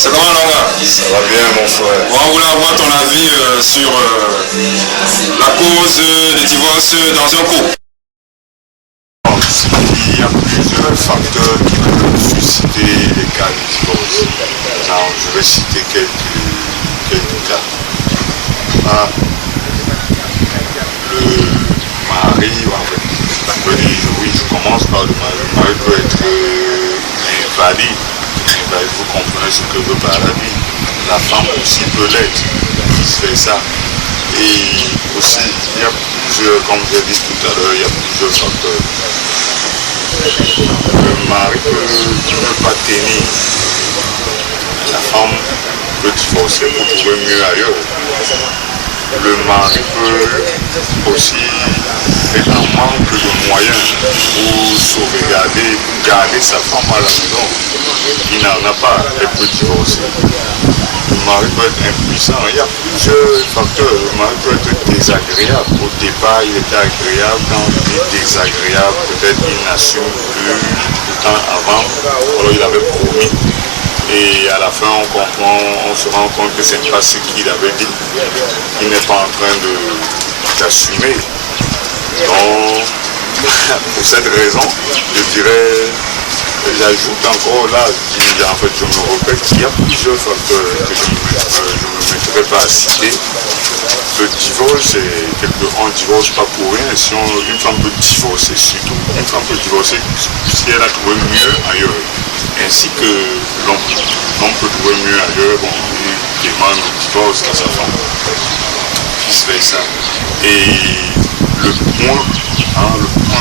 C'est comment Longa? Ça va bien mon frère. Bon, on voulait avoir ton avis sur la cause des divorces dans un couple. Il y a plusieurs facteurs qui peuvent susciter les cas de divorce. Alors, je vais citer quelques cas. Le mari, en fait, oui, je commence par le mari. Le mari peut être invalide. Vous comprenez ce que veut par la vie. La femme aussi peut l'être, vice-versa. Et aussi, il y a plusieurs, comme j'ai dit tout à l'heure, il y a plusieurs facteurs. Le mari ne peut pas tenir. La femme peut divorcer pour trouver mieux ailleurs. Le mari peut aussi être en manque de moyens pour sauvegarder, pour garder sa femme à la maison. Il n'en a pas, elle peut divorcer. Le mari peut être impuissant. Il y a plusieurs facteurs. Le mari peut être désagréable. Au départ, il était agréable. Quand il est désagréable, peut-être il n'assume plus. Pourtant, avant, alors il avait promis. Et à la fin, on se rend compte que ce n'est pas ce qu'il avait dit. Il n'est pas en train d'assumer. Donc, pour cette raison, je dirais, j'ajoute encore là, en fait, je me répète qu'il y a plusieurs facteurs que je ne me mettrai pas à citer. Le divorce, on ne divorce pas pour rien. Si une femme peut divorcer, surtout, une femme peut divorcer si elle a trouvé mieux ailleurs. Ainsi que l'homme peut trouver mieux ailleurs, bon, il demande le divorce à sa femme. Vice-versa. Et le point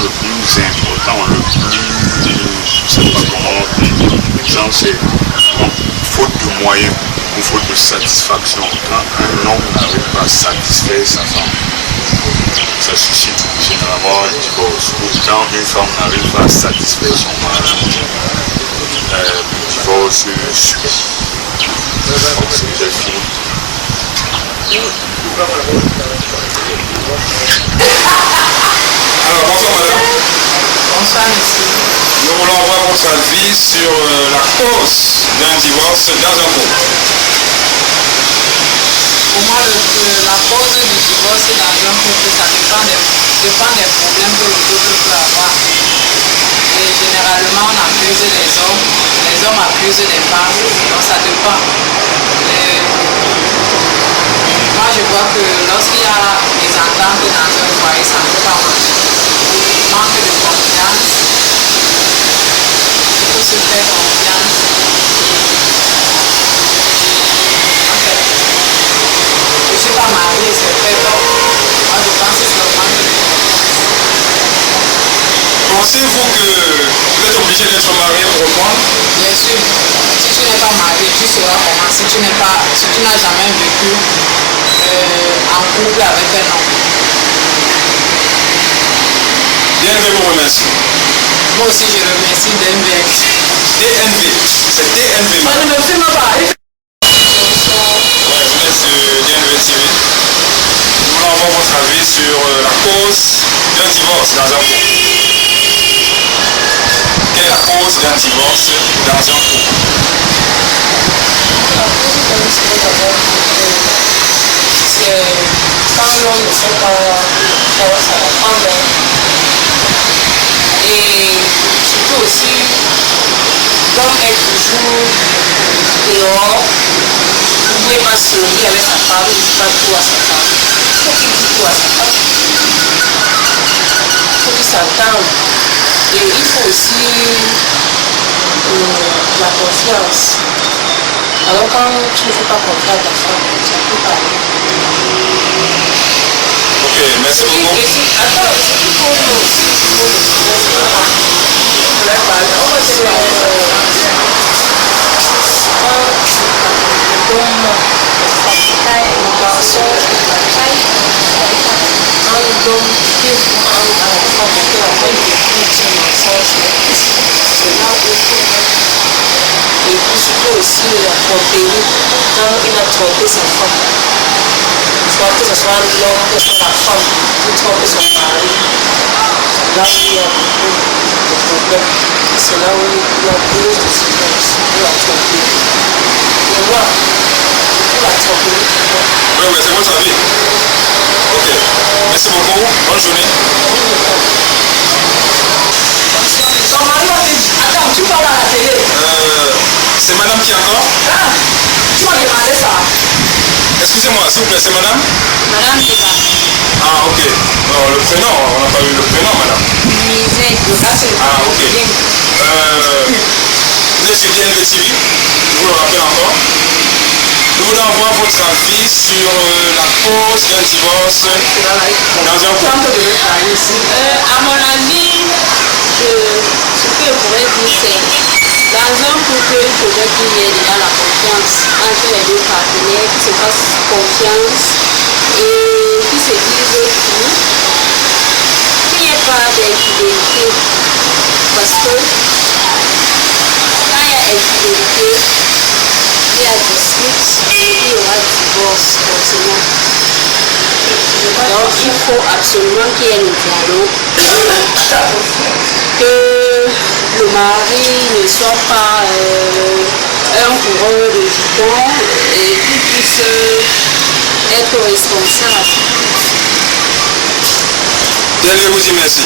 le plus important, je ne sais pas comment dire, c'est faute de moyens ou faute de satisfaction. Quand un homme n'arrive pas à satisfaire sa femme, ça suscite généralement un divorce. Ou quand une femme n'arrive pas à satisfaire son mari, le divorce suit. Donc c'est déjà fini. Alors, bonsoir madame. Bonsoir monsieur. Nous voulons avoir votre avis sur la cause d'un divorce dans un couple. Pour moi, la cause du divorce dans un couple, ça dépend des problèmes que le couple peut avoir. Et généralement, on accuse les hommes accusent les femmes, donc ça dépend. Moi, je vois que lorsqu'il y a des ententes dans un foyer, ça ne peut pas marcher. Manque de confiance, il faut se faire confiance. En fait, je ne suis pas mariée, c'est vrai, donc moi je pense que c'est le manque de confiance. Pensez-vous que vous êtes obligé d'être marié pour reprendre? Bien sûr, si tu n'es pas marié, tu sauras comment. Si tu n'as jamais vécu en couple avec un homme. DNV vous remercie. Moi aussi je remercie DNV. DNV, c'est DNV. Ça ne me filme pas. Ouais, vous êtes DNV TV. Nous voulons avoir votre avis sur la cause d'un divorce dans un couple. Quelle est la cause d'un divorce dans un couple? La cause d'un divorce, c'est quand l'homme ne fait pas force à la femme. Et surtout aussi, l'homme est toujours dehors. Vous ne pouvez pas se lier avec sa femme, il ne dit pas tout à sa femme. Il faut qu'il dise tout à sa femme. Il faut qu'il s'entende. Et il faut aussi la confiance. Alors quand tu ne fais pas confiance à ta femme, ça ne peut pas aller. Ok, merci beaucoup. Attends, ce qu'il faut aussi, et puis surtout aussi la tromperie, quand il a trompé sa femme. Soit que ce soit l'homme, que ce soit la femme, qui trompe son mari. Là où il y a beaucoup de problèmes. C'est là où il y a plus de silence, où la tromperie. Oui, oui, c'est votre avis. Ok. Merci beaucoup. Bonne journée. Ton mari va te dire, attends, tu parles à la télé. C'est madame qui encore? Ah, tu m'as demandé ça. Excusez-moi, s'il vous plaît, c'est madame? Madame Teba. Ah, ok. Non, le prénom, on n'a pas eu le prénom, madame. Misette. Ça, c'est Ah, ok. Vous êtes sur DNV TV, je vous le rappelle encore. Nous voulons avoir votre avis sur la cause d'un divorce dans un couple. À mon avis, ce que je pourrais dire, c'est dans un couple, il faudrait qu'il y ait déjà la confiance entre les deux partenaires, qui se fassent confiance et qui se disent tout. Qu'il n'y ait pas d'infidélité. Parce que quand il y a infidélité, il y a dispute et il y aura divorce forcément. Donc il faut absolument qu'il y ait le dialogue, que le mari ne soit pas un coureur de jupons et qu'il puisse être responsable. DNV vous dit merci.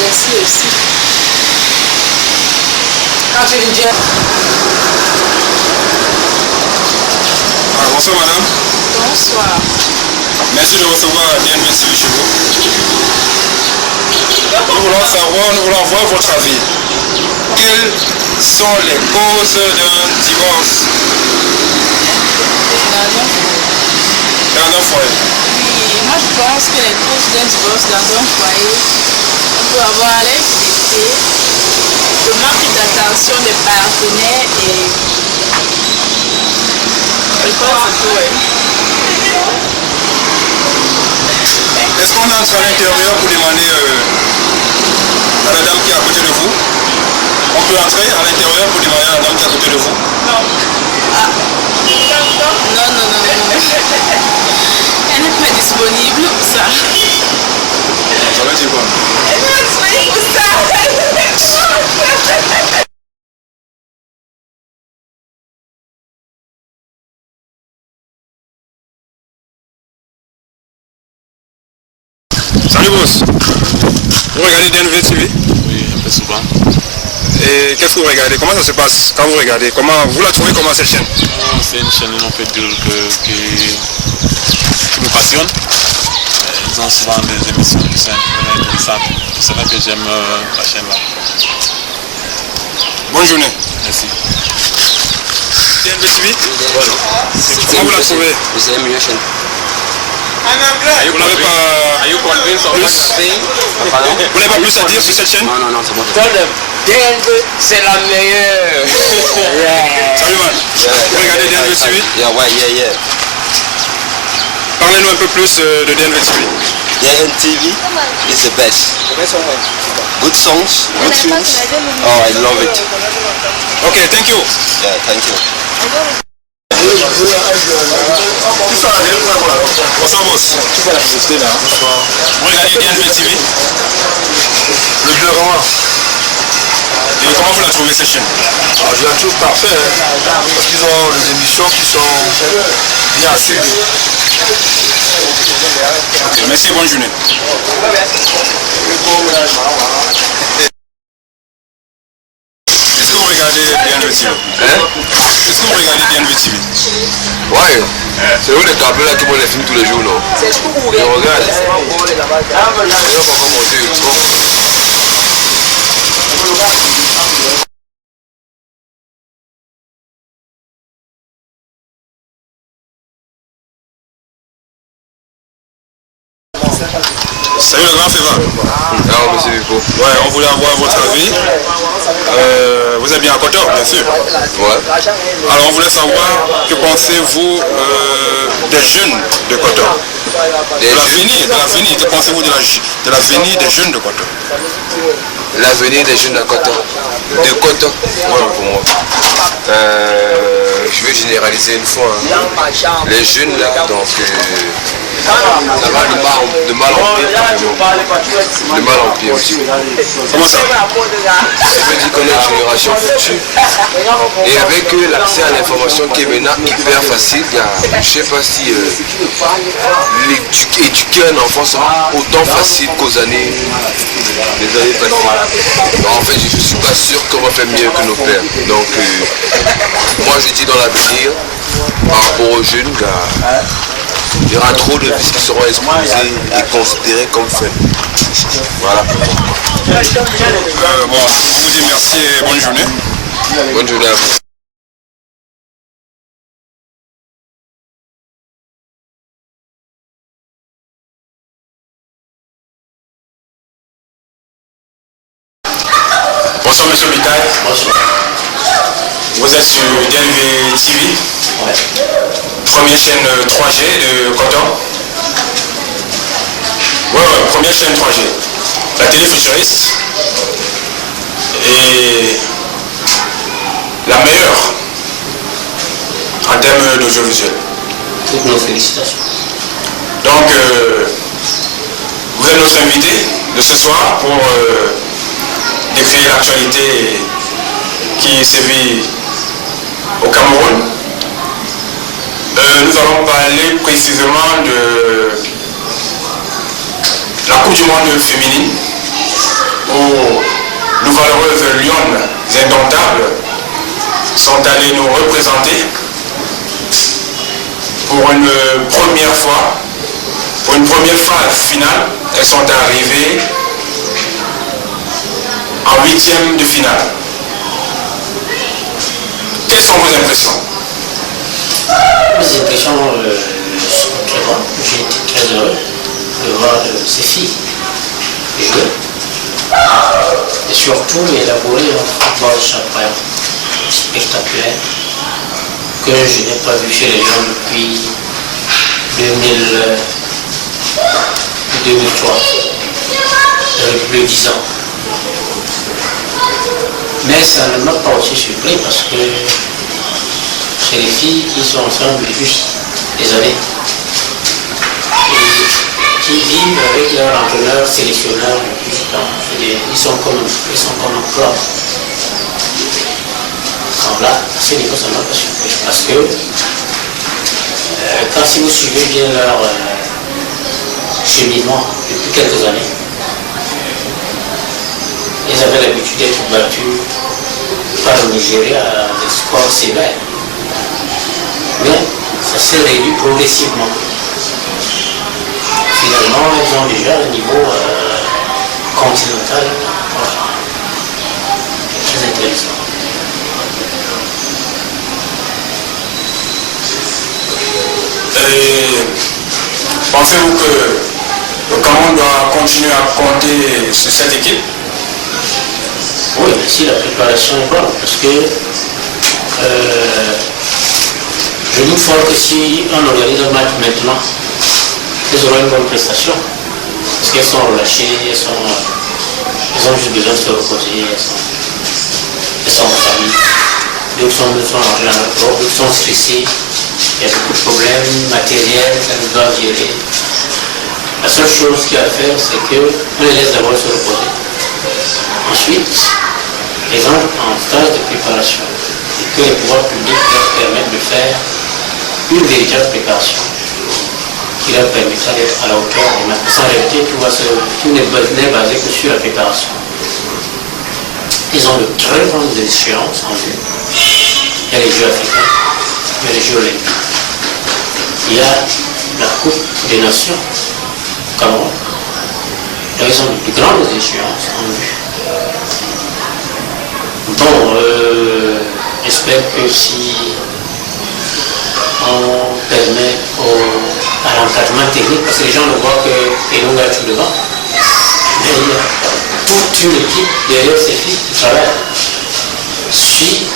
Merci aussi. Quand tu dis Dieu. Ah, bonsoir madame. Bonsoir. Merci de recevoir DNV TV chez vous. Nous voulons savoir, nous voulons avoir votre avis. Quelles sont les causes d'un divorce dans un foyer? Oui, moi je pense que les causes d'un divorce dans un foyer, on peut avoir l'infidélité, le manque d'attention des partenaires et je pense que c'est tout, ouais. Est-ce qu'on entre à l'intérieur pour demander à la dame qui est à côté de vous? On peut entrer à l'intérieur pour demander à la dame qui est à côté de vous? Non. Ah. Non, non, non, non. Elle n'est pas disponible pour ça. Ça veut dire quoi? Elle n'est pas disponible pour ça. Salut boss. Vous regardez DNV TV? Oui, un peu souvent. Et qu'est-ce que vous regardez? Comment ça se passe quand vous regardez? Comment vous la trouvez comment cette chaîne? C'est une chaîne, on peut dire, qui me passionne. Ils ont souvent des émissions qui sont vraiment intéressantes. C'est là que j'aime la chaîne là. Bonne journée. Merci. DNV TV? Voilà. Comment vous la trouvez? C'est une meilleure chaîne. Vous n'avez pas plus? Vous n'avez pas plus à dire sur cette chaîne? Non, non, non, c'est bon. DNV, c'est la meilleure. Salut man. Vous regardez DNV TV? Yeah. Parlez-nous un peu plus de DNV TV. DNTV is the best. Good songs, good tunes. Oh, I love it. Ok, thank you. Yeah, thank you. Bonsoir boss. Vous regardez DNV TV? Le bien vraiment. Et comment vous la trouvez cette chaîne? Je la trouve parfaite, parce qu'ils ont des émissions qui sont bien assurées. Ok, merci, bonne journée. Est-ce que vous regardez DNV TV? Est-ce que vous regardez DNV TV? Ouais, c'est eux les câbles là qui vont les films tous les jours, non? Je regarde. D'ailleurs, parfois monter le son. Salut le grand Féva. Alors, monsieur Vipo. Ouais, on voulait avoir votre avis. Vous êtes bien à Kotor, bien sûr. Ouais. Alors on voulait savoir, que pensez-vous des jeunes de Kotor? De l'avenir, que pensez-vous de l'avenir des jeunes de Kotor? L'avenir des jeunes de Kotor. De Kotor, voilà pour moi. Je vais généraliser une fois. Hein. Les jeunes là, donc Ça va de mal en pire. De mal en pire aussi. Comment ça? Ça veut dire qu'on est une génération future. Et avec l'accès à l'information qui est maintenant hyper facile, je ne sais pas si éduquer un enfant sera autant facile qu'aux années passées. En fait, je ne suis pas sûr qu'on va faire mieux que nos pères. Donc, moi je dis dans l'avenir, par rapport aux jeunes, il y aura trop de vices qui seront exposés et considérés comme faibles. Voilà. Bon, on vous dit merci et bonne journée. Bonne journée à vous. Bonsoir Monsieur Bitaille. Bonsoir. Vous êtes sur DNV TV, Ouais. première chaîne 3G de Coton. Ouais, première chaîne 3G. La télé futuriste. Et la meilleure en termes d'audiovisuel. Toutes nos félicitations. Donc, vous êtes notre invité de ce soir pour décrire l'actualité qui sévit au Cameroun. Nous allons parler précisément de la Coupe du Monde féminine où nos valeureuses lionnes indomptables sont allées nous représenter pour une première fois, pour une première phase finale. Elles sont arrivées en 8e de finale. Quelles sont vos impressions? Mes impressions sont très bonnes. J'ai été très heureux de voir ces filles jouer. Et surtout élaborer un football chaperon spectaculaire que je n'ai pas vu chez les gens depuis 2003, depuis plus de 10 ans. Mais ça ne m'a pas aussi surpris parce que c'est les filles qui sont ensemble depuis des années et qui vivent avec leur entraîneur, sélectionneur depuis longtemps. Ils sont comme un club. Alors là, à ce niveau, ça ne m'a pas surpris parce que si vous suivez bien leur cheminement depuis quelques années, ils avaient l'habitude d'être battus par le Nigeria à des scores sévères. Mais ça s'est réduit progressivement. Finalement, ils ont déjà un niveau continental très intéressant. Et pensez-vous que le Cameroun doit continuer à compter sur cette équipe? Oui, mais si la préparation est bonne, parce que je doute fort que si on organise un match maintenant, elles auront une bonne prestation. Parce qu'elles sont relâchées, elles ont juste besoin de se reposer, elles sont en famille. D'autres sont rentrés dans leur corps, d'autres sont stressés. Il y a beaucoup de problèmes matériels qu'elles doivent gérer. La seule chose qu'il y a à faire, c'est qu'on les laisse d'abord se reposer. Ensuite, les entrent en stage de préparation et que les pouvoirs publics leur permettent de faire une véritable préparation qui leur permettra d'être à la hauteur des matchs. Sans réalité, tout n'est basé que sur la préparation. Ils ont de très grandes échéances en vue. Il y a les Jeux africains, il y a les Jeux olympiques. Il y a la Coupe des Nations au Cameroun. Là, ils ont de plus grandes échéances en vue. Bon, j'espère que si on permet à l'encadrement technique, parce que les gens ne voient que Elonga est tout devant, mais il y a toute une équipe derrière ces filles qui travaillent. Si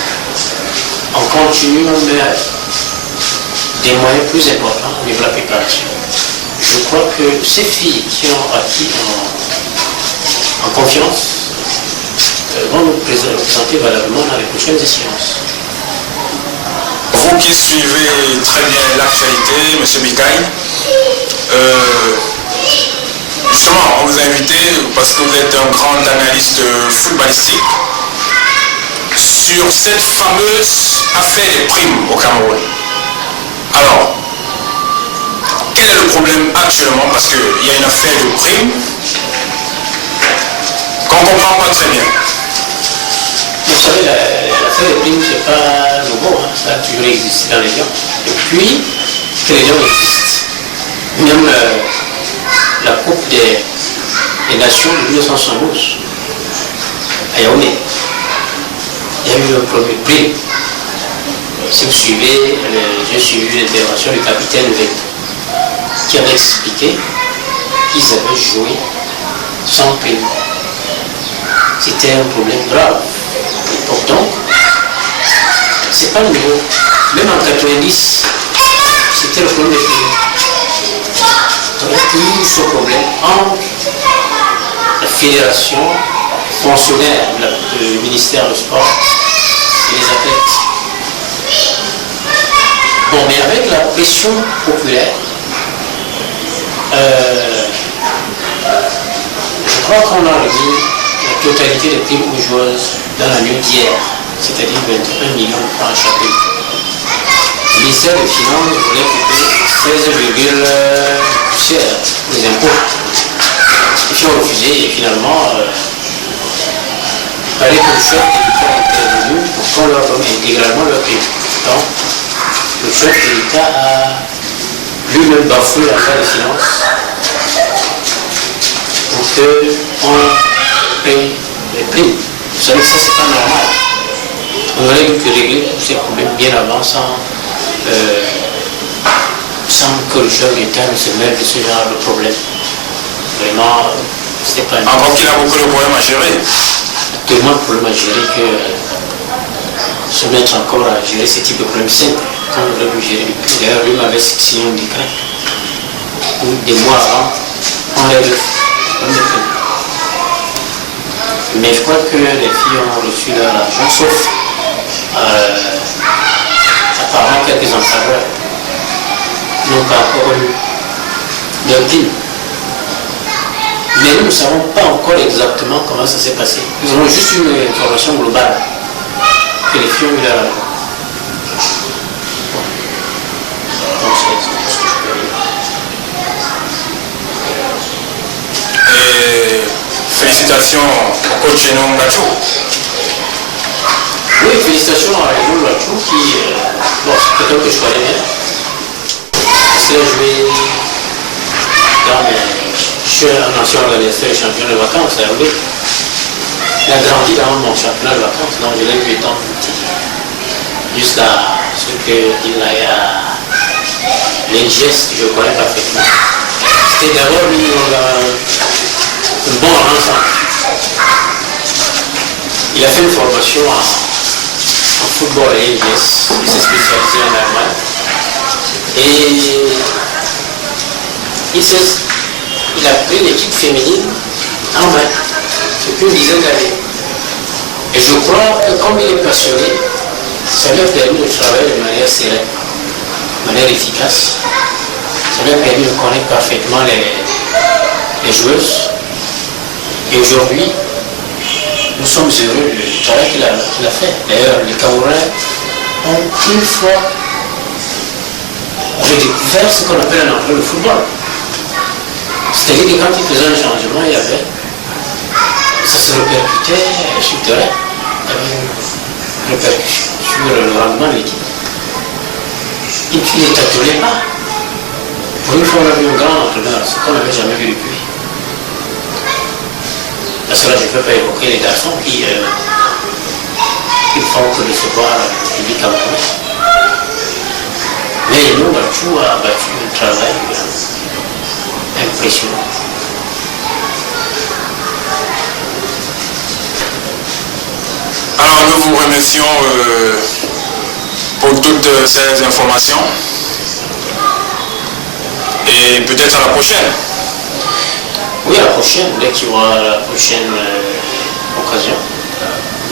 on continue, on met des moyens plus importants au niveau de la préparation. Je crois que ces filles qui ont acquis en confiance vont nous représenter valablement dans les prochaines échéances. Vous qui suivez très bien l'actualité, M. Bitaille, Justement, on vous a invité parce que vous êtes un grand analyste footballistique sur cette fameuse affaire des primes au Cameroun. Alors, quel est le problème actuellement? Parce qu'il y a une affaire de primes qu'on ne comprend pas très bien. Vous savez, l'affaire des primes, c'est pas nouveau, hein. Ça a toujours existé dans les gens. Depuis que les gens existent, même la Coupe des Nations de 1972, à Yaoundé, il y a eu un premier prix. Si vous suivez, j'ai suivi l'intervention du capitaine Vec, qui avait expliqué qu'ils avaient joué sans prix. C'était un problème grave. Donc, c'est pas nouveau. Même en 90, c'était le problème des prix. Il y a toujours ce problème entre la fédération, fonctionnaire du ministère du Sport et les athlètes. Bon, mais avec la pression populaire, je crois qu'on a remis la totalité des primes aux joueuses dans la nuit d'hier, c'est-à-dire 21 millions de francs chacune. Le ministère des Finances voulait couper 16,7 les impôts. Et puis ont refusé et finalement, il fallait que le chef de l'État intervenu pour qu'on leur donne intégralement leur prime. Donc, le chef de l'État a lui-même bafoué la loi des finances pour qu'on paye les primes. Vous savez que ça, c'est pas normal. On aurait dû régler tous ces problèmes bien avant sans que le chef de l'État ne se mêle de ce genre de problème. Vraiment, c'était pas... Encore qu'il a beaucoup de problèmes à gérer. Tellement de problèmes à gérer que se mettre encore à gérer ce type de problème simple, comme on aurait dû gérer depuis. D'ailleurs, lui m'avait signé un décret où des mois avant, on lève le prix. Mais je crois que les filles ont reçu leur argent, sauf apparemment quelques employeurs n'ont pas encore eu leur prime. Mais nous ne savons pas encore exactement comment ça s'est passé. Nous avons juste une information globale que les filles ont eu leur argent. Donc c'est ce que je peux dire. Et félicitations au coach Enon Gachou. Oui, félicitations à Enon Gachou qui, c'est quelqu'un que je connais bien. Parce qu'il a joué dans je suis un ancien organisateur et champion de vacances à Yaoundé. Il a grandi dans mon championnat de vacances, donc je l'ai vu étant petit. Jusqu'à ce qu'il ait les gestes que je connais parfaitement. C'était d'abord lui un bon ensemble. Il a fait une formation en football et il s'est spécialisé en Allemagne. Et il a pris l'équipe féminine en main depuis une dizaine d'années. Et je crois que comme il est passionné, ça lui a permis de travailler de manière sereine, de manière efficace. Ça lui a permis de connaître parfaitement les joueuses. Et aujourd'hui, nous sommes heureux du travail qu'il a fait. D'ailleurs, les Camerounais ont une fois redécouvert ce qu'on appelle un emploi de football. C'est-à-dire que quand il faisait un changement, ça se répercutait sur le terrain. Il y avait une répercussion sur le rendement de l'équipe. Et puis il ne tâtonnait pas. Pour une fois, on a vu un grand entraîneur, ce qu'on n'avait jamais vu depuis. Parce que là, je ne peux pas évoquer les garçons qui font que recevoir le public camerounais. Mais nous, Gachou a battu un travail impressionnant. Alors nous vous remercions pour toutes ces informations et peut-être à la prochaine. Oui, à la prochaine, dès qu'il y aura la prochaine occasion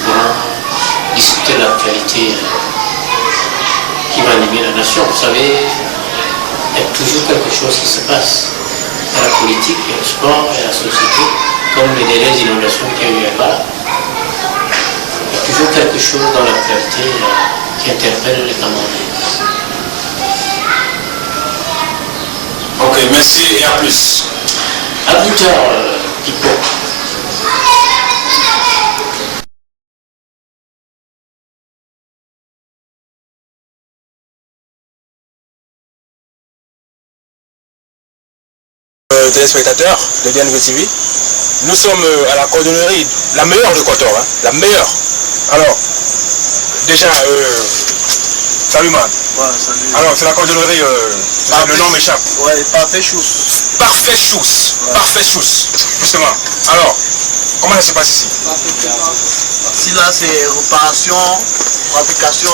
pour discuter de l'actualité qui va animer la nation. Vous savez, il y a toujours quelque chose qui se passe. Il y a la politique, il y a le sport, il y a la société, comme les dernières inondations qu'il y a eu là-bas. Il y a toujours quelque chose dans l'actualité qui interpelle les Camerounais. Ok, merci et à plus. À plus tard, Pipo. Téléspectateurs de DNV TV, nous sommes à la cordonnerie, la meilleure de Kotor, hein, la meilleure. Alors, déjà, salut man. Ouais, salut. Alors, c'est la cordonnerie, le nom m'échappe. Ouais, Parfait Chous. Parfait Chous, ouais. Parfait Chous, justement. Alors, comment ça se passe ici? Ici là, c'est réparation, fabrication,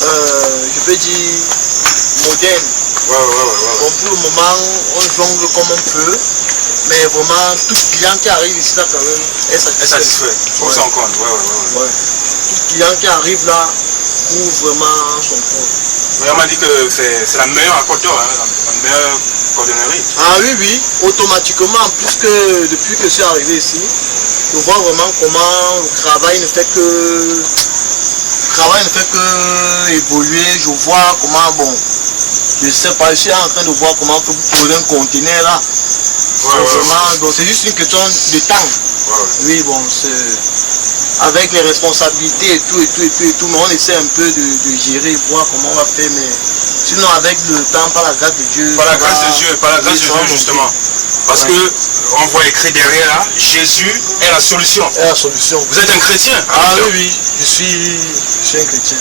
je peux dire moderne. Ouais. Bon, pour le moment, on jongle comme on peut, mais vraiment, tout client qui arrive ici là, quand même, est satisfait. Faut s'en compte, ouais. Tout client qui arrive là, trouve vraiment son compte. Mais on m'a dit que c'est la meilleure à Kotor, hein, la meilleure cordonnerie. Ah oui, automatiquement, en plus que depuis que je suis arrivé ici, je vois vraiment comment le travail ne fait que évoluer. Je vois comment, bon, je sais pas, je suis en train de voir comment on peut poser un conteneur là. Vraiment, donc c'est juste une question de temps. Oui, bon, c'est avec les responsabilités et tout, mais on essaie un peu de gérer, voir comment on va faire, mais sinon avec le temps, par la grâce de Dieu. Par la grâce de Dieu, justement. Parce que on voit écrit derrière là, Jésus est la solution. Vous êtes un chrétien? Ah oui, je suis un chrétien.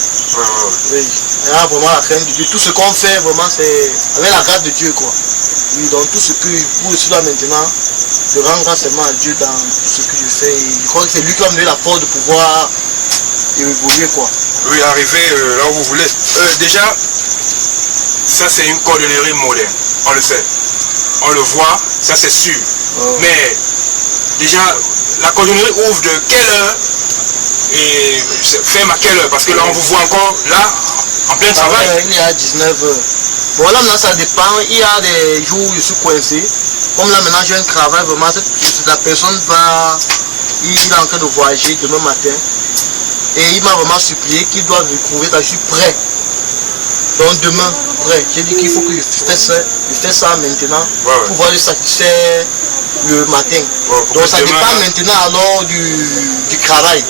Oui. Et là, vraiment la crainte de Dieu. Tout ce qu'on fait, vraiment, c'est avec la grâce de Dieu, quoi. Oui, donc tout ce que pour cela maintenant, je rends grâce seulement à Dieu dans tout ce que je fais. Et je crois que c'est lui qui va me donner la force de pouvoir évoluer, quoi. Oui, arriver là où vous voulez. Déjà, ça c'est une cordonnerie moderne, on le sait. On le voit, ça c'est sûr. Mais déjà, la cordonnerie ouvre de quelle heure et ferme à quelle heure? Parce que là on vous voit encore là, en plein travail. Il y a 19h. Bon là maintenant ça dépend, il y a des jours où je suis coincé. Comme là maintenant j'ai un travail, vraiment la personne il est en train de voyager demain matin. Et il m'a vraiment supplié qu'il doit me trouver, je suis prêt. Donc demain, prêt. J'ai dit qu'il faut que je fasse ça maintenant pour pouvoir le satisfaire le matin. Donc ça dépend maintenant alors du travail.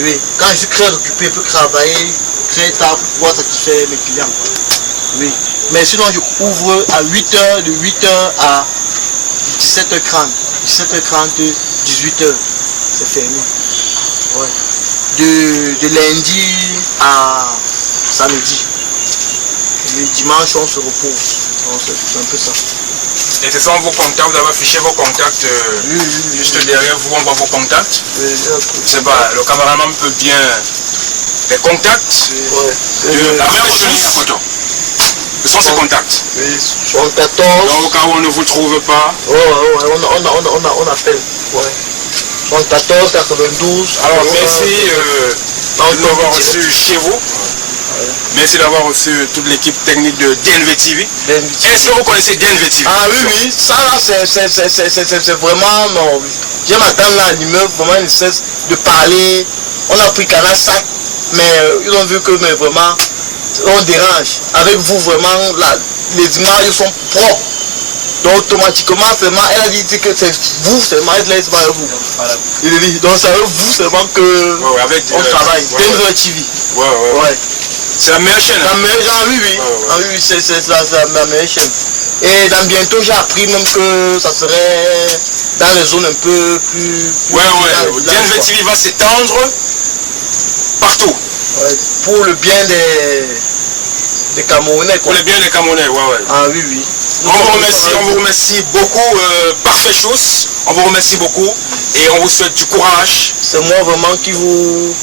Oui. Quand je suis très occupé, je peux travailler très tard pour pouvoir satisfaire mes clients. Oui. Mais sinon je couvre à 8h, de 8h à 17h30. 17h30, 18h. C'est fermé. Ouais. De lundi à samedi. Le dimanche on se repose. Donc c'est un peu ça. Et ce sont vos contacts, vous avez affiché vos contacts juste derrière vous, on voit vos contacts. Je sais pas, le cameraman peut bien les contacts de la meilleure cordonnerie à Kotor. Ce sont ces contacts. Oui, 74. Donc au cas où on ne vous trouve pas. On appelle. 74, 92. Alors merci de nous avoir reçu chez vous. Merci d'avoir reçu toute l'équipe technique de DNV TV. Est-ce que vous connaissez DNV TV? Ah oui, ça là c'est vraiment non. J'ai madame là à l'immeuble, vraiment ils cessent de parler. On a pris Canal 5, mais ils ont vu que vraiment on dérange. Avec vous vraiment les images sont propres. Donc automatiquement seulement elle a dit que c'est vous seulement, elle laisse pas avec vous. Donc c'est avec vous seulement que on travaille. DNV TV. Ouais. C'est la meilleure chaîne. La meilleure, oui, c'est la meilleure chaîne. Et dans bientôt, j'ai appris même que ça serait dans les zones un peu plus... DNV TV va s'étendre partout. Pour le bien des Camerounais. Pour le bien des Camerounais, Ah oui. On vous remercie beaucoup, Parfait Chous. On vous remercie beaucoup et on vous souhaite du courage. C'est moi vraiment qui vous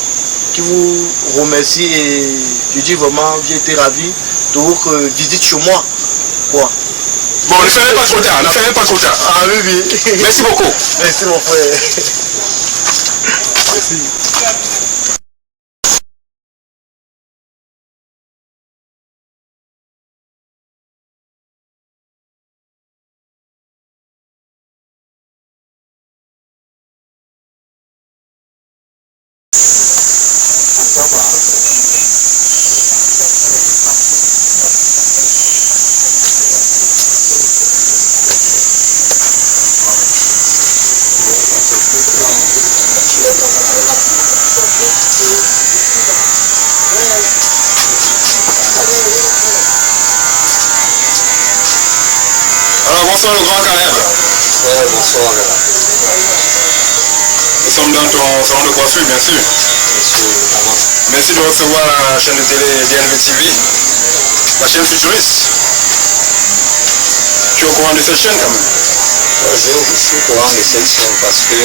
remercie et je dis vraiment, j'ai été ravi de vous visiter chez moi. Quoi. Bon, ne fais pas trop tard, Ah oui. Merci beaucoup. Merci mon frère. Merci. Bonsoir le grand Caleb. Ouais, bonsoir. Nous sommes dans ton salon de coiffure, bien sûr. Merci de recevoir la chaîne de télé DNV TV, la chaîne futuriste. Tu es au courant de cette chaîne quand même? Je suis au courant de cette chaîne parce que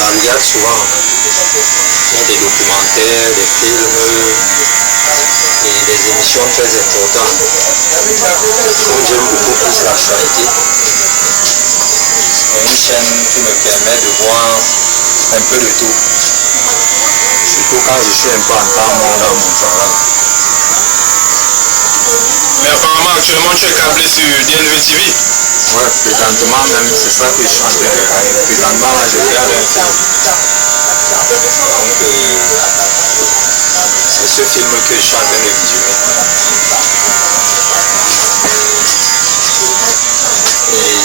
la regarde souvent. Il y a des documentaires, des films et des émissions très importantes. Comme j'aime beaucoup plus l'actualité, c'est une chaîne qui me permet de voir un peu de tout. Surtout quand je suis un peu en temps mort dans mon travail. Mais apparemment actuellement tu es câblé sur DNV TV. Ouais, présentement même c'est ça que je suis en train de faire. Présentement là je regarde un film. Donc c'est ce film que je suis en train de visionner. Et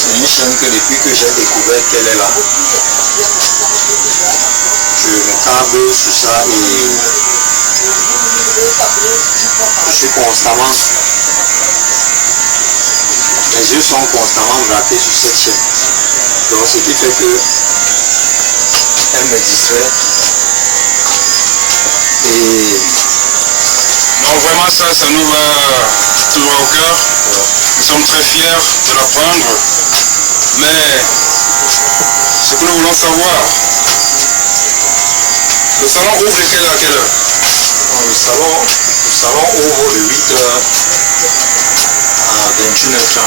c'est une chaîne que depuis que j'ai découvert qu'elle est là, je me câble sur ça et je suis constamment, mes yeux sont constamment braqués sur cette chaîne. Donc ce qui fait que elle me distrait. Et non, vraiment ça nous va toujours au cœur. Nous sommes très fiers de l'apprendre. Mais ce que nous voulons savoir, le salon ouvre à quelle heure? Le salon ouvre de 8h à 21h30.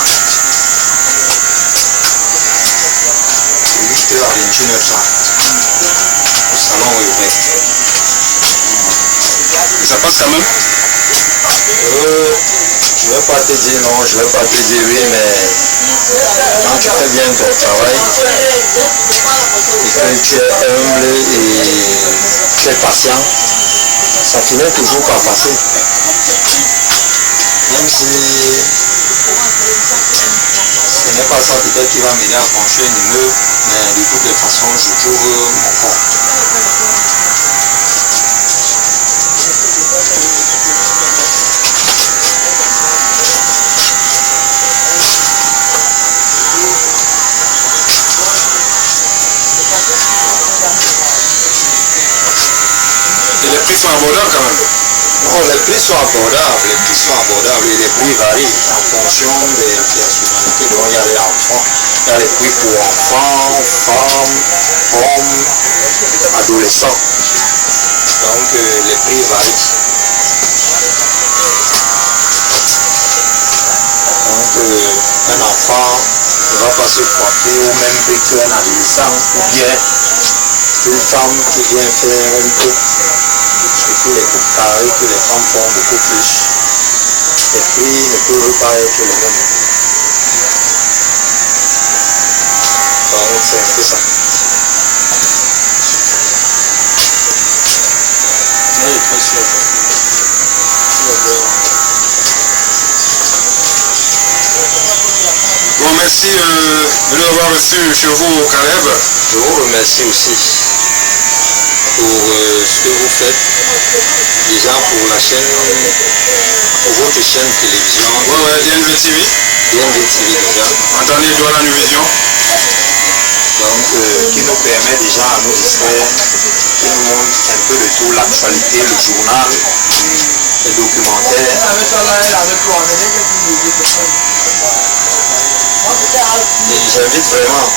De 8h à 21h30. Le salon est ouvert. Et ça passe quand même? Je ne vais pas te dire non, je ne vais pas te dire oui, mais quand tu fais bien ton travail et que tu es humble et tu es patient, ça finit toujours par passer. Même si ce n'est pas ça peut-être qui va m'aider à construire un immeuble, mais de toutes les façons, je trouve mon compte. Et les prix sont abordables quand même? Non, les prix sont abordables, et les prix varient en fonction des nationalités. Donc il y a les enfants, il y a les prix pour enfants, femmes, hommes, adolescents. Donc les prix varient. Donc un enfant ne va pas se coiffer au même prix qu'un adolescent ou bien une femme qui vient faire un peu. Surtout les coupes carrées que les femmes font beaucoup plus. Les prix ne peuvent pas être les mêmes. Donc c'est un peu ça. Oui, très sûr. Bon, merci de nous avoir reçu chez vous, Caleb. Je vous remercie aussi pour ce que vous faites. Déjà pour la chaîne, pour votre chaîne de télévision. Ouais, DNV TV. DNV TV déjà. Entendez, Douala New Vision. Donc, qui nous permet déjà à nous distraire, qui nous montre un peu de tout, l'actualité, le journal, les documentaires. Et j'invite vraiment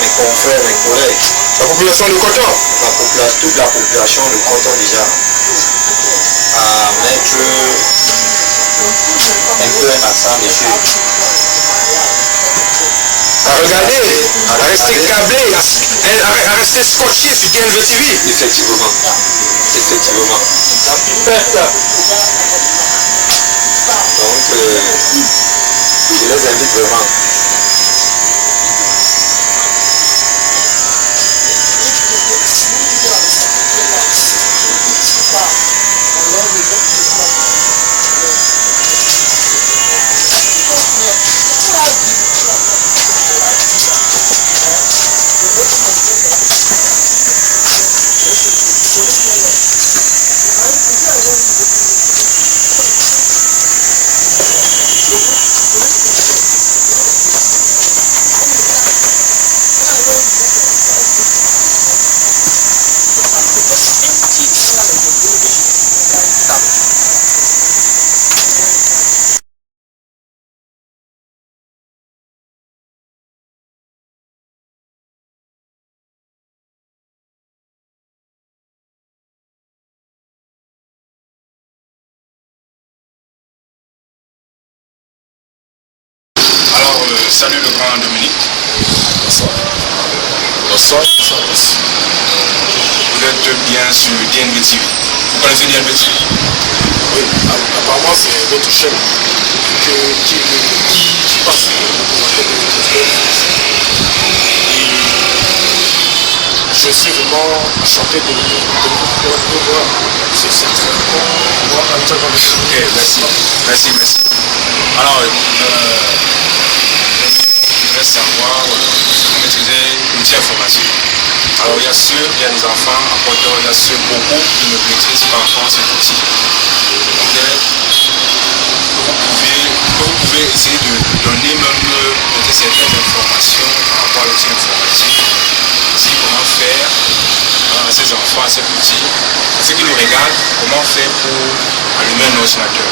mes confrères, mes collègues. La population de Coton? Toute la population de Coton déjà. À mettre un peu un accent dessus. À regarder, à rester câblé, à rester scotché sur DNV TV. Effectivement. Donc, je les invite vraiment. salue le grand Dominique. Bonsoir. Bonsoir. Vous êtes bien sur DNB TV. Vous connaissez DNB TV? Oui, apparemment c'est votre chaîne qui passe je suis vraiment enchanté de vous voir. C'est très bon. Ok, merci. Alors, je voudrais savoir, maîtriser une petite information. Alors, il y a des enfants à Porto, il y a beaucoup qui ne maîtrisent pas encore cet outil. Vous pouvez essayer de donner même certaines informations par rapport à l'outil informatique. Comment faire à ces enfants, à ces petits, à ceux qui nous regardent, comment faire pour allumer un ordinateur.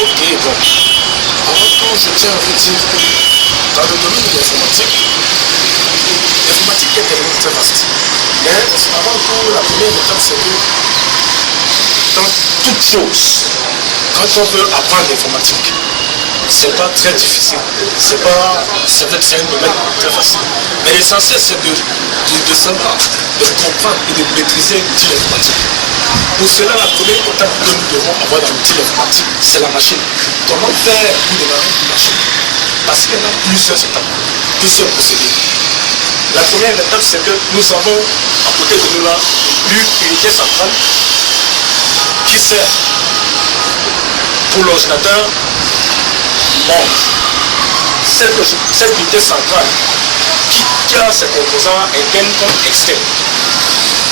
Ok, bon. Avant tout, je tiens à vous dire que dans le domaine de l'informatique est très vaste. Mais avant tout, la première étape, c'est que dans toute chose, quand on veut apprendre l'informatique, c'est pas très difficile. C'est un domaine très facile. Mais l'essentiel, c'est de savoir, de comprendre et de maîtriser l'outil informatique. Pour cela, la première étape que nous devons avoir dans l'outil informatique, c'est la machine. Comment faire pour démarrer une machine? Parce qu'il y en a plusieurs étapes, plusieurs procédés. La première étape, c'est que nous avons à côté de nous là l'unité centrale qui sert pour l'ordinateur. Bon, cette unité centrale qui a ses composants internes comme externes.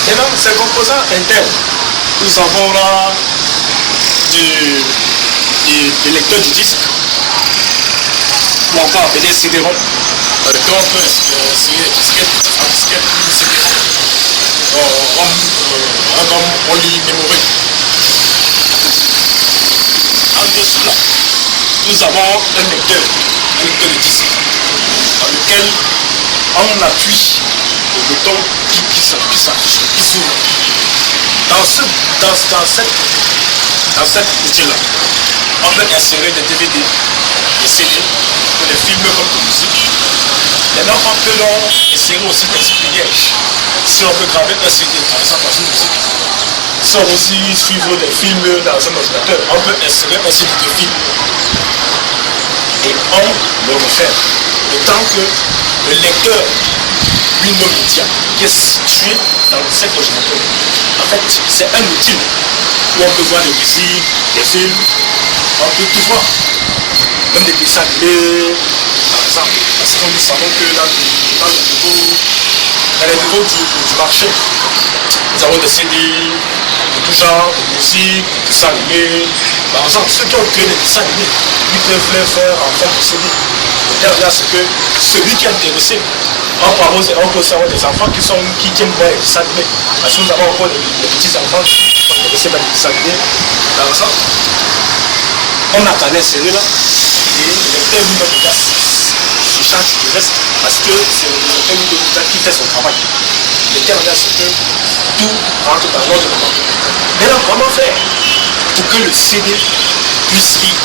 Et dans ces composants internes, nous avons là du lecteur du disque, ou encore appelé CD-ROM. On peut essayer un disquette, CD-ROM, on lit mémoire. En dessous là, nous avons un lecteur de disque, dans lequel on appuie le bouton qui s'affiche, qui s'ouvre. Dans cette outil-là, on peut insérer des DVD, des CD, des films comme de musique. Maintenant, on peut donc insérer aussi des pliages. Si on veut graver un CD, par exemple, dans une musique, si on veut aussi suivre des films dans un ordinateur, on peut insérer un CD de film. Et on le refait. Le temps que le lecteur Windows Media qui est situé dans cet ordinateur. En fait, c'est un outil où on peut voir des musiques, des films, on peut tout voir. Même des dessins animés, par exemple. Parce que nous savons que dans les niveaux du marché, nous avons des CD de tout genre, de musique, de dessins animés. Par exemple, ceux qui ont créé des dessins animés, ils peuvent les faire en forme de CD. Le terme là, c'est que celui qui est intéressé, on peut savoir des enfants qui aiment voir les dessins animés. Parce que nous avons encore des petits enfants qui sont intéressés par les dessins animés. Par exemple, on a gagné celui-là et le thème de gaz se change du reste parce que c'est le thème de gaz qui fait son travail. Le terme là, c'est que tout rentre dans l'ordre de l'ordre. Maintenant, comment faire pour que le CD puisse lire?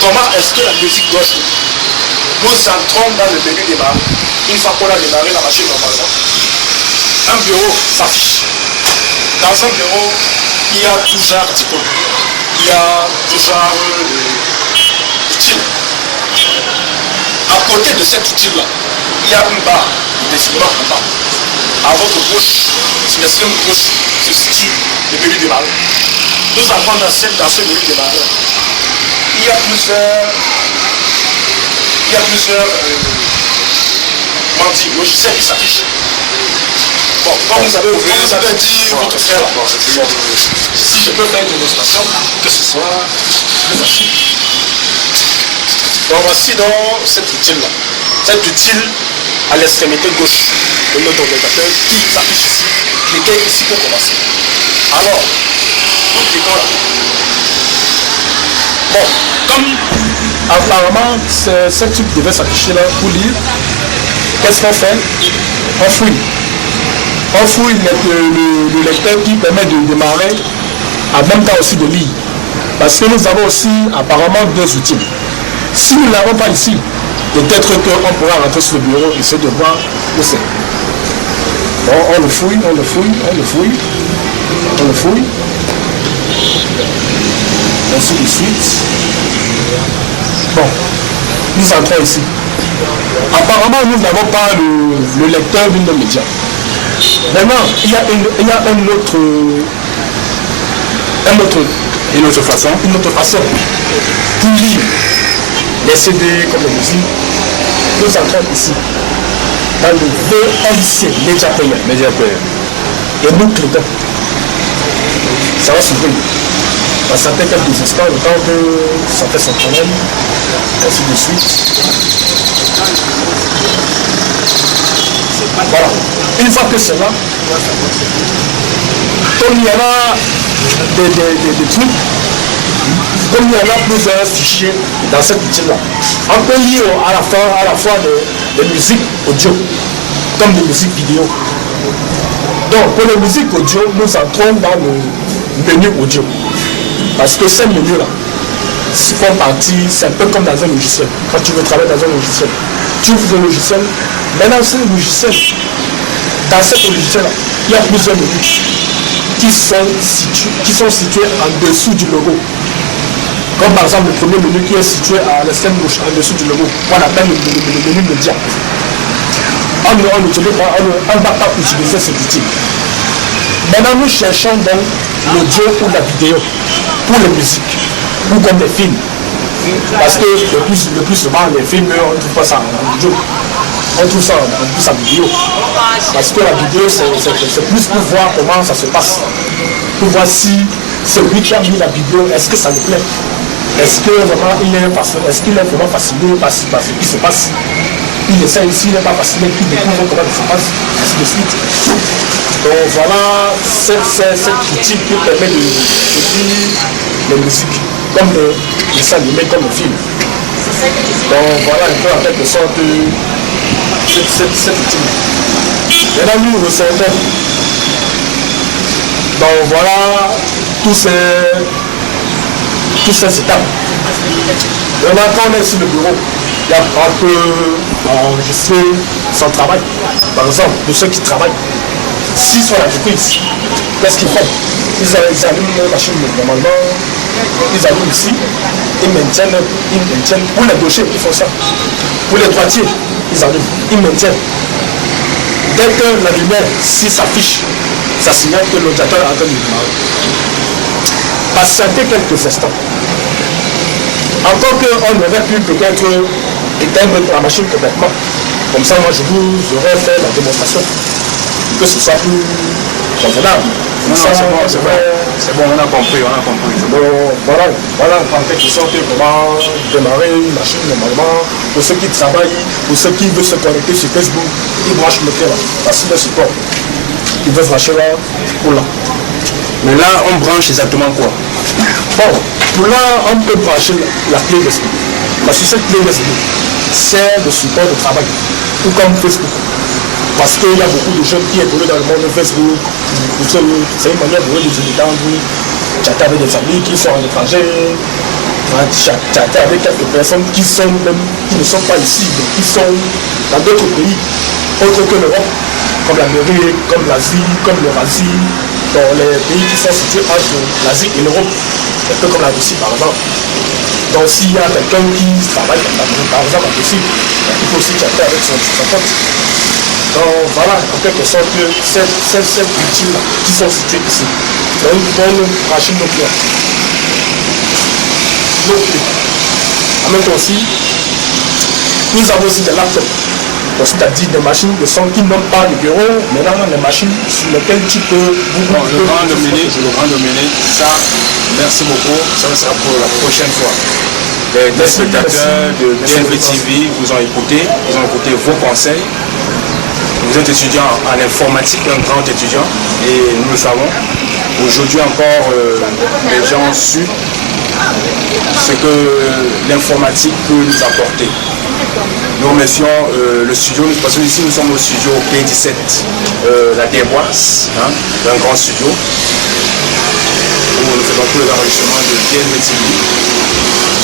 Comment est-ce que la musique doit jouer? Nous entrons dans le menu démarrer. Une fois qu'on a démarré la machine normalement, un bureau s'affiche. Dans un bureau, il y a tout genre d'icônes. Il y a tout genre d'outils. À côté de cet outil-là, il y a une barre de défilement en bas. À votre gauche, sur l'extrême gauche, se situe le menu démarrer. Nous entrons dans ce menu démarrer. Il y a plusieurs logiciels qui s'affichent. Bon, comme vous avez dit votre frère, si je peux faire une démonstration, que ce soit plus facile. Donc voici donc cet outil-là. Cet outil à l'extrémité gauche de notre ordinateur qui s'affiche ici. Cliquez ici pour commencer. Alors, nous cliquons là. Bon, comme apparemment ce type devait s'afficher là pour lire, qu'est-ce qu'on fait? On fouille. On fouille le lecteur qui permet de démarrer en même temps aussi de lire. Parce que nous avons aussi apparemment deux outils. Si nous ne l'avons pas ici, peut-être qu'on pourra rentrer sur le bureau et essayer de voir où c'est. Bon, on le fouille. Ainsi de suite. Bon, nous entrons ici. Apparemment, nous n'avons pas le lecteur d'une média. Maintenant, il y a une autre façon pour lire les CD comme la musique. Nous entrons ici dans le VLC, Media Player. Et nous cliquons. Ça va s'ouvrir. On va s'attendre quelques instants, le temps que ça fait son travail, ainsi de suite. Voilà. Une fois que c'est là, comme il y en a des trucs, comme il y en a plusieurs fichiers dans cette outil-là, on peut lire à la fois des musiques audio, comme des musiques vidéo. Donc pour les musiques audio, nous entrons dans le menu audio. Parce que ces menus-là font partie, c'est un peu comme dans un logiciel. Quand tu veux travailler dans un logiciel, tu ouvres le logiciel. Maintenant, ce logiciel, dans ce logiciel-là, il y a plusieurs menus qui sont situés en dessous du logo. Comme par exemple le premier menu qui est situé à l'extrême gauche, en dessous du logo, qu'on appelle le menu média. On ne va pas utiliser cet outil. Maintenant, nous cherchons donc l'audio ou la vidéo pour les musiques ou comme des films. Parce que le plus souvent, les films, on ne trouve pas ça en audio. On trouve ça en vidéo. Parce que la vidéo, c'est plus pour voir comment ça se passe. Pour voir si celui qui a mis la vidéo, est-ce que ça lui plaît? Est-ce qu'il est vraiment fasciné par ce qui se passe? Il essaie ici, il n'est pas fasciné, il découvre comment ça se passe, ainsi de suite. Donc voilà, cet outil qui permet de lire les musiques, comme les dessins animés, comme le film. Donc voilà un peu en quelque sorte cet outil. Maintenant nous recevons. Donc voilà tous ces étapes. Maintenant quand on est sur le bureau, on peut enregistrer son travail. Par exemple, pour ceux qui travaillent, s'ils sont à l'entreprise, qu'est-ce qu'ils font? Ils allument leur machine normalement, ils allument ici, ils maintiennent. Pour les gauchers, ils font ça. Pour les droitiers, ils allument, ils maintiennent. Dès que la lumière, si s'affiche, ça signale que l'ordinateur est en train de démarrer. Patientez quelques instants. Encore qu'on aurait pu peut-être éteindre la machine complètement. Comme ça, moi, je vous aurais fait la démonstration. Que ce soit plus convenable. Non, c'est bon, on a compris. Donc, voilà, en quelque sorte, comment démarrer une machine normalement. Pour ceux qui travaillent, pour ceux qui veulent se connecter sur Facebook, ils branchent le clé là, parce que le support. Ils veulent brancher là ou là. Mais là, on branche exactement quoi? Bon, pour là, on peut brancher la clé USB. Parce que cette clé USB sert de support de travail, tout comme Facebook. Parce qu'il y a beaucoup de jeunes qui évoluent dans le monde de Facebook. C'est une manière de se détendre, chatter avec des amis qui sont à l'étranger, chatter avec quelques personnes qui ne sont pas ici, mais qui sont dans d'autres pays, autres que l'Europe, comme l'Amérique, comme l'Asie, comme l'Eurasie, dans les pays qui sont situés entre l'Asie et l'Europe, un peu comme la Russie par exemple. Donc s'il y a quelqu'un qui travaille par exemple en Russie, il faut aussi chatter avec son pote. Donc voilà, en quelque sorte, ces outils-là qui sont situés ici. Donc nous pouvons brancher nos clés. En même temps aussi, nous avons aussi des laptops. C'est-à-dire des machines de son qui n'ont pas de bureau, mais là, les machines sur lesquelles tu peux... Le grand dominé, ça, merci beaucoup, ça sera pour la prochaine fois. Les téléspectateurs de DLV TV vous ont écouté vos conseils. Vous êtes étudiant en informatique, un grand étudiant, et nous le savons. Aujourd'hui encore, les gens ont su ce que l'informatique peut nous apporter. Nous remercions le studio, parce que ici nous sommes au studio P17, la Déboise, un grand studio, où nous faisons tous les enregistrements de DLV TV.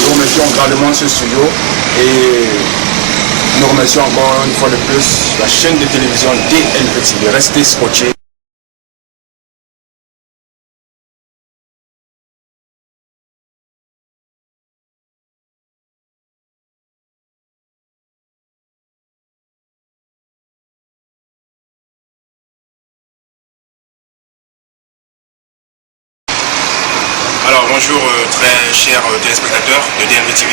Nous remercions grandement ce studio et nous remercions encore une fois de plus la chaîne de télévision DLV-TV. Restez scotchés. Alors bonjour très chers téléspectateurs de DLV-TV.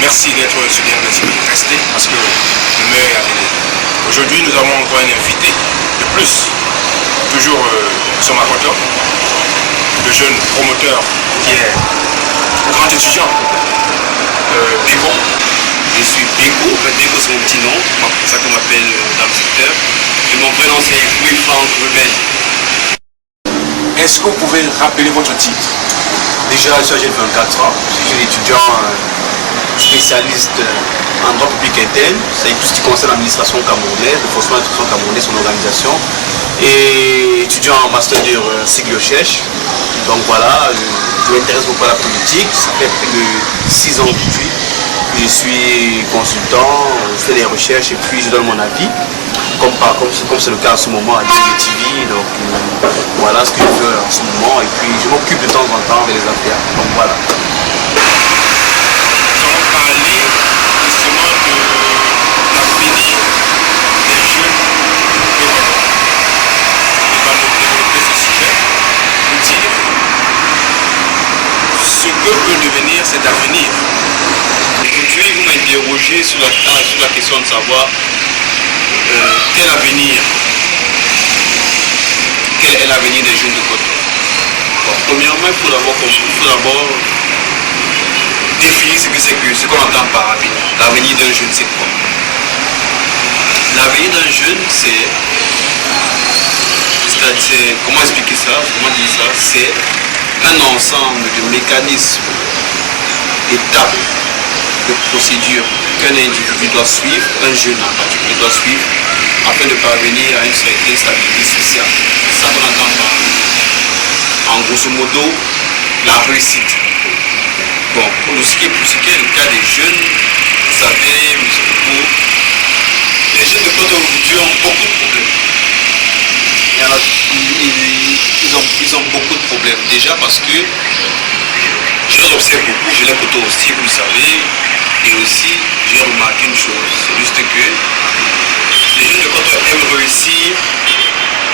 Merci d'être sur DLV-TV. Restez parce que le meilleur est arrivé. Aujourd'hui nous avons encore un invité de plus. Toujours sur ma photo. Le jeune promoteur qui est grand étudiant. Beko. Je suis Beko. Beko c'est mon petit nom. C'est ça qu'on m'appelle dans le secteur. Et mon prénom c'est Louis-Franck Ruben. Est-ce que vous pouvez rappeler votre titre? Déjà, je suis âgé de 24 ans. Je suis étudiant spécialiste en droit public interne. C'est tout ce qui concerne l'administration camerounaise, le fonctionnement de l'administration camerounaise, son organisation. Et étudiant en master de cycle de recherche. Donc voilà, je m'intéresse beaucoup à la politique. Ça fait plus de 6 ans aujourd'hui. Je suis consultant, je fais des recherches et puis je donne mon avis. Comme c'est le cas en ce moment à DLV-TV, donc voilà ce que je fais en ce moment et puis je m'occupe de temps en temps avec les affaires, donc voilà. Nous allons parler justement de l'avenir des jeunes Europe. Nous allons développer ce sujet pour dire ce que peut devenir cet avenir. Aujourd'hui, vous m'interrogez sur la question de savoir quel est l'avenir des jeunes de Coton. Bon, premièrement, il faut d'abord définir ce qu'on entend par avenir. L'avenir d'un jeune, c'est quoi? L'avenir d'un jeune, c'est comment expliquer ça, comment dire ça? C'est un ensemble de mécanismes, d'étapes, de procédures qu'un individu doit suivre, un jeune en particulier doit suivre, afin de parvenir à une certaine stabilité sociale. C'est ça qu'on entend par en grosso modo la réussite. Bon, pour ce qui est le cas des jeunes, vous savez, M. Beko, les jeunes de Coton aujourd'hui ont beaucoup de problèmes. Ils ont beaucoup de problèmes. Déjà parce que je les observe beaucoup, je les côtoie aussi, vous le savez. Et aussi, j'ai remarqué une chose, c'est juste que les jeunes de Coton aiment réussir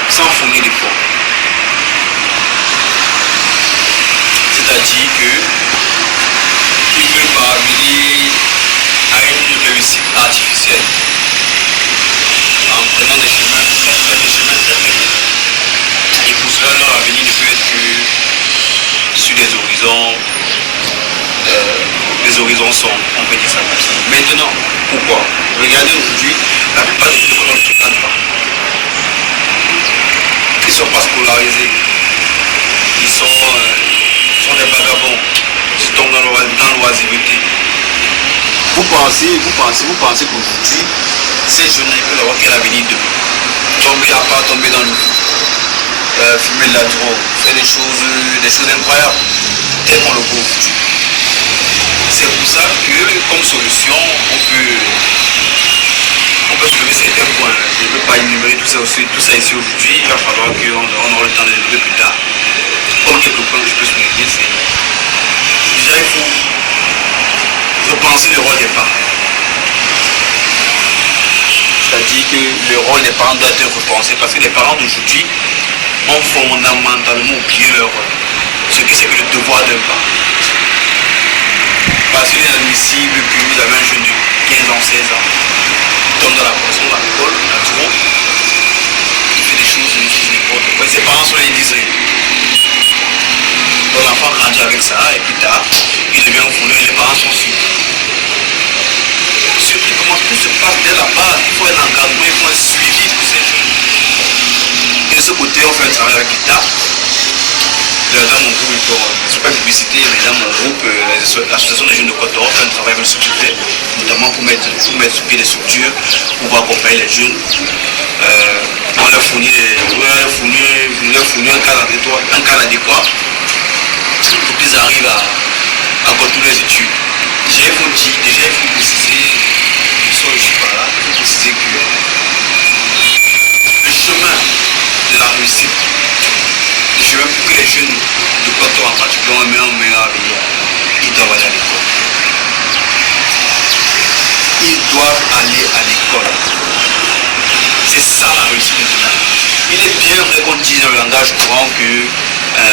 sans fournir d'efforts. C'est-à-dire qu'ils veulent parvenir à une réussite artificielle en prenant des chemins très longs. Et pour cela, leur avenir ne peut être que sur des horizons. Les horizons sont, on peut dire ça comme ça. Maintenant, pourquoi? Regardez aujourd'hui, la plupart des jeunes ne regardent pas. Ils ne sont pas scolarisés. Ils sont des vagabonds. Ils tombent dans l'oisiveté. Vous pensez qu'aujourd'hui, ces jeunes-là peuvent avoir quel avenir demain? Tomber à part, tomber dans le fumer de la drogue, faire des choses incroyables, telles qu'on le voit aujourd'hui. C'est pour ça que, comme solution, on peut soulever certains points. Je ne peux pas énumérer tout ça ici aujourd'hui. Il va falloir qu'on aura le temps de développer plus tard. Comme quelques points que je peux souligner, c'est déjà il faut repenser le rôle des parents. C'est-à-dire que le rôle des parents doit être repensé parce que les parents d'aujourd'hui ont fondamentalement oublié leur rôle. Ce que c'est que le devoir d'un parent. Parce qu'il est inadmissible que vous avez un jeune de 15 ans, 16 ans, qui tombe dans la poisson, dans l'école, à Toulon, qui fait des choses, n'importe quoi. Ses parents sont là, ils disent rien. Donc l'enfant grandit avec ça, et plus tard, il devient un voleur et les parents sont sûrs. Ce qui commence, tout se passe dès la base. Il faut un encadrement, il faut un suivi pour ces jeunes. Et de ce côté, on fait un travail avec l'État. Dans mon groupe, je ne suis pas publicité, mais dans mon groupe, l'association des jeunes de Coton fait un travail avec ce qu'il fait, notamment pour mettre sur pied des structures, pour pouvoir accompagner les jeunes. On leur fournit un cadre adéquat pour qu'ils arrivent à continuer les études. Déjà, il faut préciser, je suis pas là, il faut préciser que le chemin de la réussite, le chemin pour que les jeunes de Koto en particulier ont un meilleur avenir, ils doivent aller à l'école. Ils doivent aller à l'école. C'est ça la réussite de demain. Il est bien vrai qu'on dise dans le langage courant que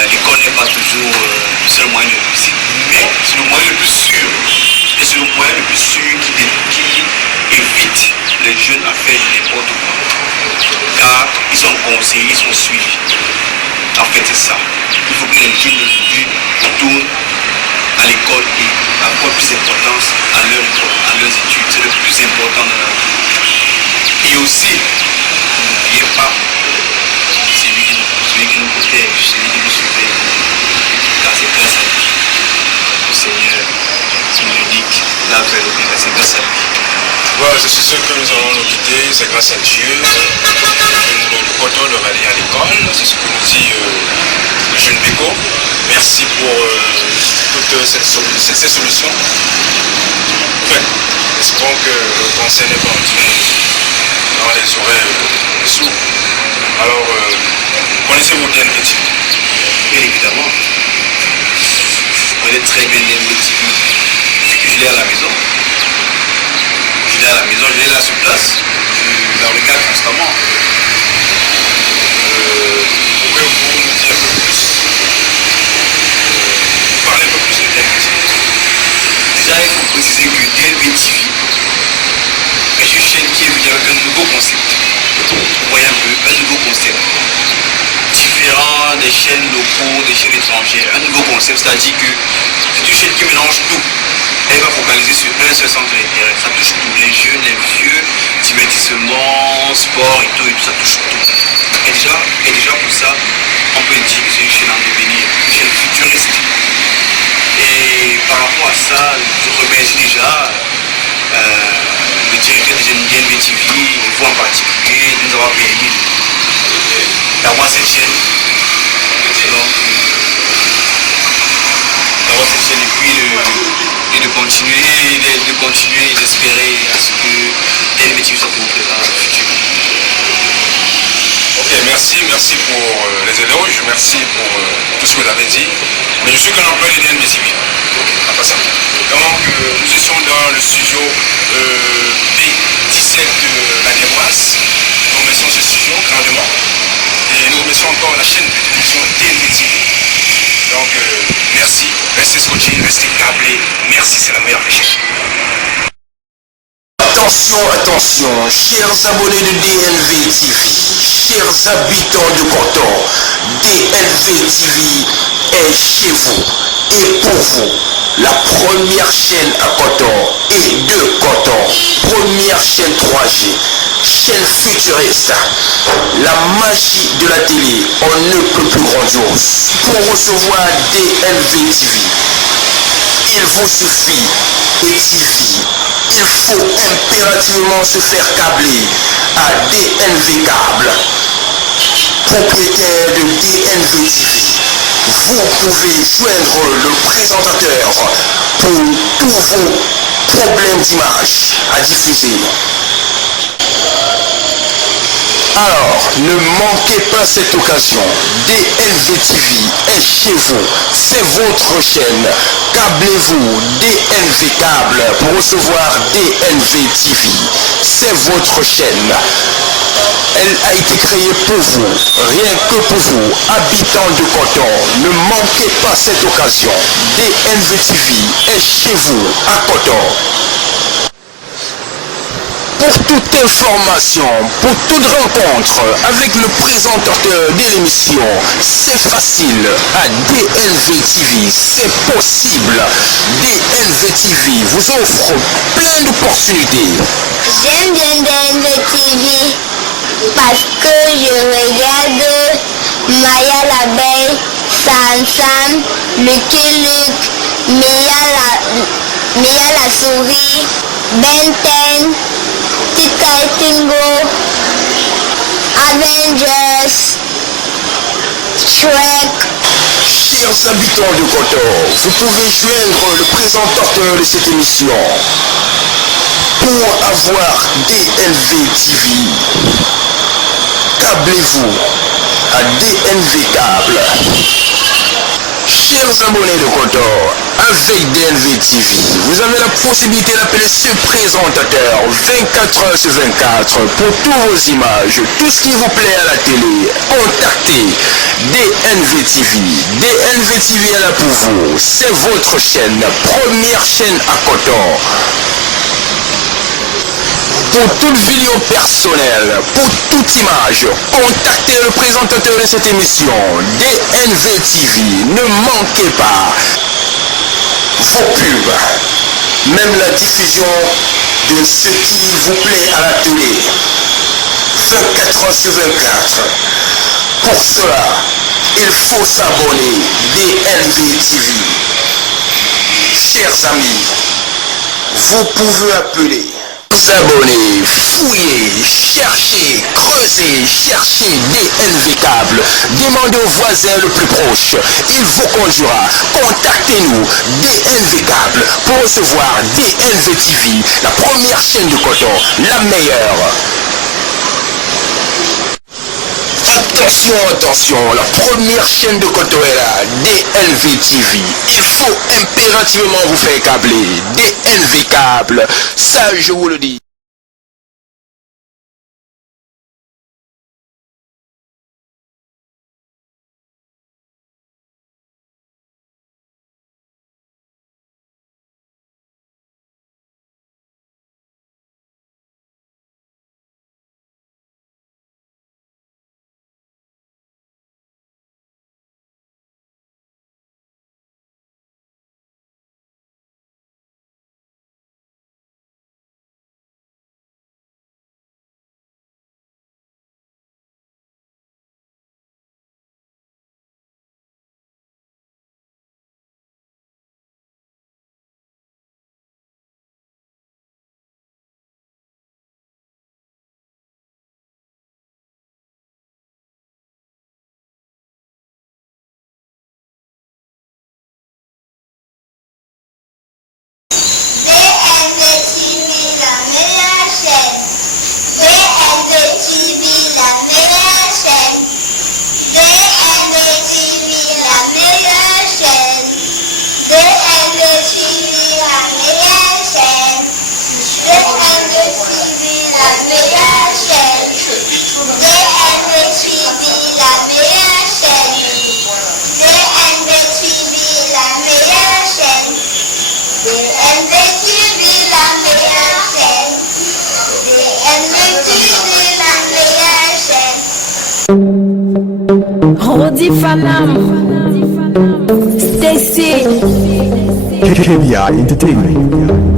l'école n'est pas toujours le seul moyen de réussir, mais c'est le moyen le plus sûr. Et c'est le moyen le plus sûr qui évite les jeunes à faire n'importe quoi. Car ils sont conseillés, ils sont suivis. En fait, c'est ça. Il faut que les jeunes d'aujourd'hui retournent à l'école et accordent plus d'importance à leur école, à leurs études. C'est le plus important de leur vie. Et aussi, n'oubliez pas, celui qui nous protège, celui qui nous surveille. Car c'est grâce à lui. Le Seigneur nous indique la vérité, c'est grâce à lui. Voilà, je suis sûr que nous allons nous quitter, c'est grâce à Dieu. Nous sommes contents de aller à l'école, c'est ce que nous dit le jeune Beko. Merci pour toutes ces solutions. Enfin, espérons que le conseil n'est pas entré dans les oreilles des sourds. Alors, connaissez-vous DNV TV? Bien évidemment. Je connais très bien DNV TV. Vu que je l'ai à la maison. Je l'ai à la maison, je l'ai là sur place. Je la regarde constamment. Pouvez-vous nous dire un peu plus? Parlez un peu plus de DNV TV. Déjà, il faut préciser que DNV TV est une chaîne qui est venue avec un nouveau concept. Vous voyez un peu, un nouveau concept. Différent des chaînes locaux, des chaînes étrangères. Un nouveau concept, c'est-à-dire que c'est une chaîne qui mélange tout. Elle va focaliser sur un seul centre d'intérêt. Ça touche tous les jeunes, les vieux, divertissement, sport et tout, ça touche tout. Et déjà pour ça, on peut dire que c'est une chaîne en devenir, une chaîne futuriste. Et par rapport à ça, je remercie déjà le directeur de DNV TV, vous en particulier, de nous avoir permis d'avoir cette chaîne. D'avoir cette chaîne et de continuer d'espérer à ce que DNV TV soit toujours présent dans le futur. Ok, merci pour les éloges, merci pour tout ce que vous avez dit. Mais je suis qu'un employé de DNV TV. Après ça. Donc, nous étions dans le studio B17 de la Déboise. Nous remercions ce studio grandement. Et nous remercions encore la chaîne de télévision DNV TV. Donc, merci. Restez scotchés, restez câblés. Merci, c'est la meilleure des chaînes. Attention, chers abonnés de DNV TV, chers habitants de Koto, DNV TV est chez vous et pour vous. La première chaîne à Koto et de Koto, première chaîne 3G, chaîne futuriste, la magie de la télé, on ne peut plus grandiose. Pour recevoir DNV TV, il vous suffit et TV. Il faut impérativement se faire câbler à DNV Câble, propriétaire de DNV TV. Vous pouvez joindre le présentateur pour tous vos problèmes d'image à diffuser. Alors, ne manquez pas cette occasion. DNV TV est chez vous. C'est votre chaîne. Câblez-vous DNV Câble pour recevoir DNV TV. C'est votre chaîne. Elle a été créée pour vous, rien que pour vous, habitants de Koto. Ne manquez pas cette occasion. DNV TV est chez vous, à Koto. Pour toute information, pour toute rencontre avec le présentateur de l'émission, c'est facile. À DNV TV, c'est possible. DNV TV vous offre plein d'opportunités. J'aime bien DNV TV parce que je regarde Maya l'abeille, Sam, Lucky Luke, Mia la souris, Ben 10, Tika Tingo, Avengers, Shrek. Chers habitants de Kotor, vous pouvez joindre le présentateur de cette émission pour avoir DNV TV. Câblez-vous à DNV Câble. Chers abonnés de Kotor, avec DNV TV, vous avez la possibilité d'appeler ce présentateur 24 heures sur 24 pour toutes vos images, tout ce qui vous plaît à la télé. Contactez DNV TV. DNV TV est là pour vous. C'est votre chaîne, première chaîne à Kotor. Pour toute vidéo personnelle, pour toute image, contactez le présentateur de cette émission, DNV TV. Ne manquez pas vos pubs, même la diffusion de ce qui vous plaît à la télé, 24 heures sur 24. Pour cela, il faut s'abonner, DNV TV. Chers amis, vous pouvez appeler. Abonnez, fouillez, cherchez, creusez, cherchez DNV Câble. Demandez au voisin le plus proche. Il vous conduira. Contactez-nous, DNV Câble, pour recevoir DNV TV, la première chaîne de Kotor, la meilleure. Attention, attention, la première chaîne de Kotor est là, DNV TV. Il faut impérativement vous faire câbler, DNV Câble, ça je vous le dis. Rodi Fanam, Stacy, KBI Entertainment.